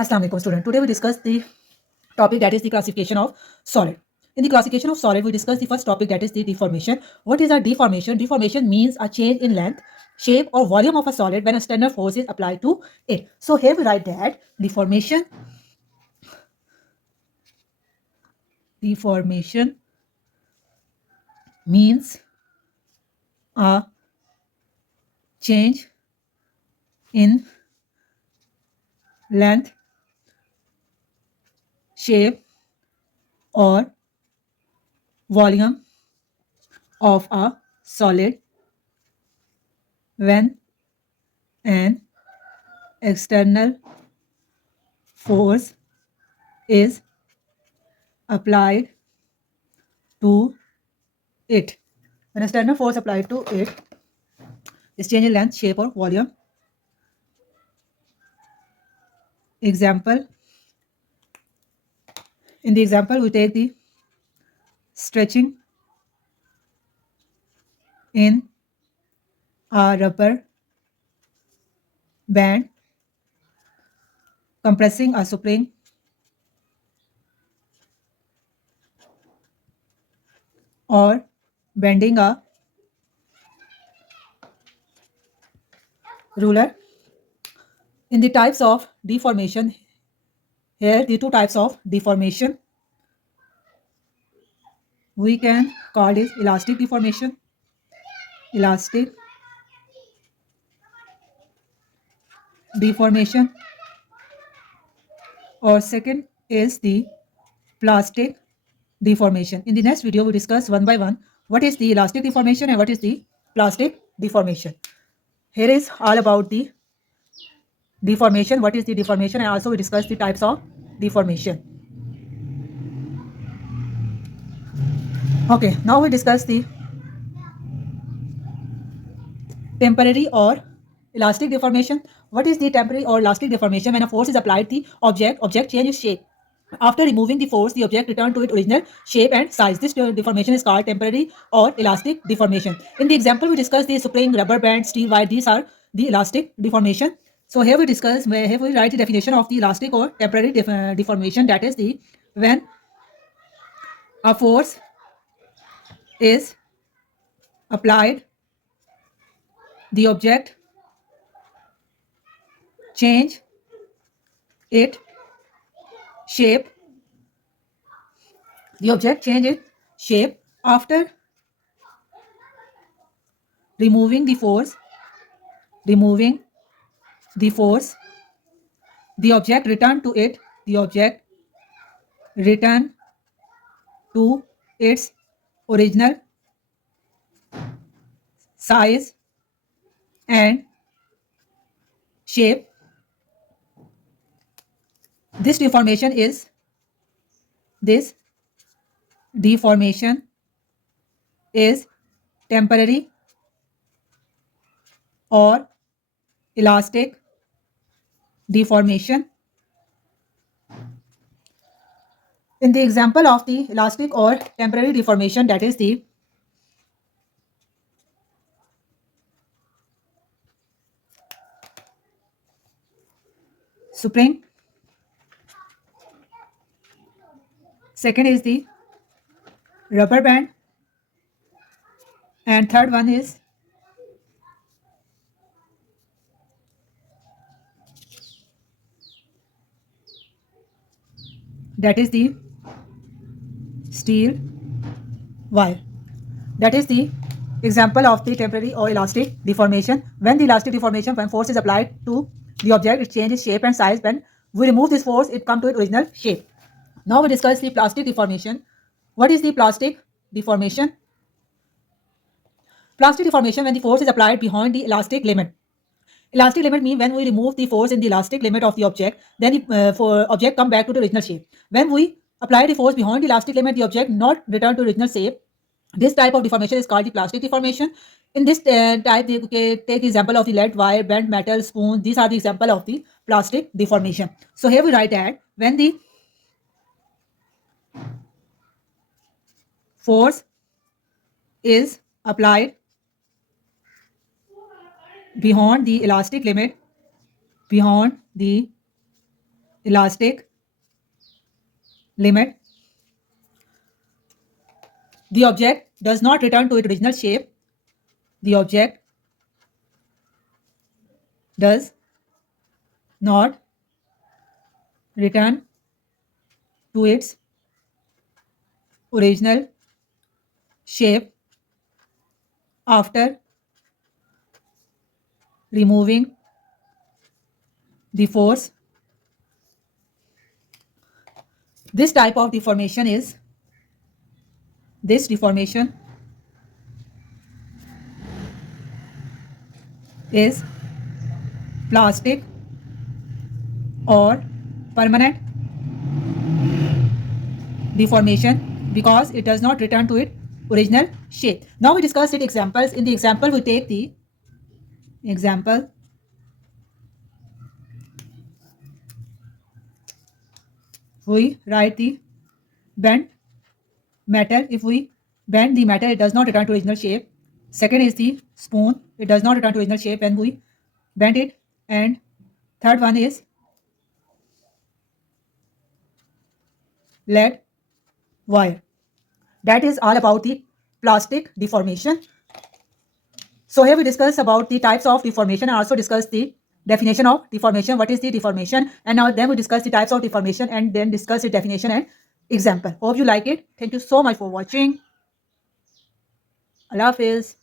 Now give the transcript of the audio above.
Assalamu alaikum student. Today we discuss the topic that is the classification of solid. In the classification of solid, we discuss the first topic that is the deformation. What is a deformation? Deformation means a change in length, shape or volume of a solid when a standard force is applied to it. So here we write that deformation means a change in length, shape or volume of a solid when an external force is applied to it. When a external force applied to it is change in length, shape or volume. Example. In the example, we take the stretching in a rubber band, compressing a spring, or bending a ruler. In the types of deformation, here the two types of deformation we can call it elastic deformation, elastic deformation, or second is the plastic deformation. In the next video, we discuss one by one what is the elastic deformation and what is the plastic deformation. Here is all about the deformation, what is the deformation, and also we discuss the types of deformation. Okay, now we discuss the temporary or elastic deformation. What is the temporary or elastic deformation? When a force is applied, the object changes shape. After removing the force, the object returns to its original shape and size. This deformation is called temporary or elastic deformation. In the example, we discuss the spring, rubber band, steel wire. These are the elastic deformation. So here we write the definition of the elastic or temporary deformation. That is the when a force is applied, the object change its shape. The object change its shape after removing the force. The object return to it. The object return to its original size and shape. This deformation is temporary or elastic deformation. In the example of the elastic or temporary deformation, that is the spring. Second is the rubber band. And third one is that is the steel wire. That is the example of the temporary or elastic deformation. When the elastic deformation, when force is applied to the object, it changes shape and size. When we remove this force, it comes to its original shape. Now we discuss the plastic deformation. What is the plastic deformation? Plastic deformation when the force is applied beyond the elastic limit. Elastic limit means when we remove the force in the elastic limit of the object, then the object come back to the original shape. When we apply the force beyond the elastic limit, the object not return to original shape. This type of deformation is called the plastic deformation. In this type, we take example of the lead, wire, bent metal, spoon. These are the example of the plastic deformation. So here we write that when the force is applied beyond the elastic limit, beyond the elastic limit, the object does not return to its original shape. The object does not return to its original shape after removing the force. This type of deformation is this deformation is plastic or permanent deformation because it does not return to its original shape. Now we discuss its examples. In the example, we take the example. We write the bent metal. If we bend the metal, it does not return to original shape. Second is the spoon. It does not return to original shape when we bend it. And third one is lead wire. That is all about the plastic deformation. So here we discuss about the types of deformation and also discuss the definition of deformation. What is the deformation? And now then we discuss the types of deformation and then discuss the definition and example. Hope you like it. Thank you so much for watching. Allah Hafiz.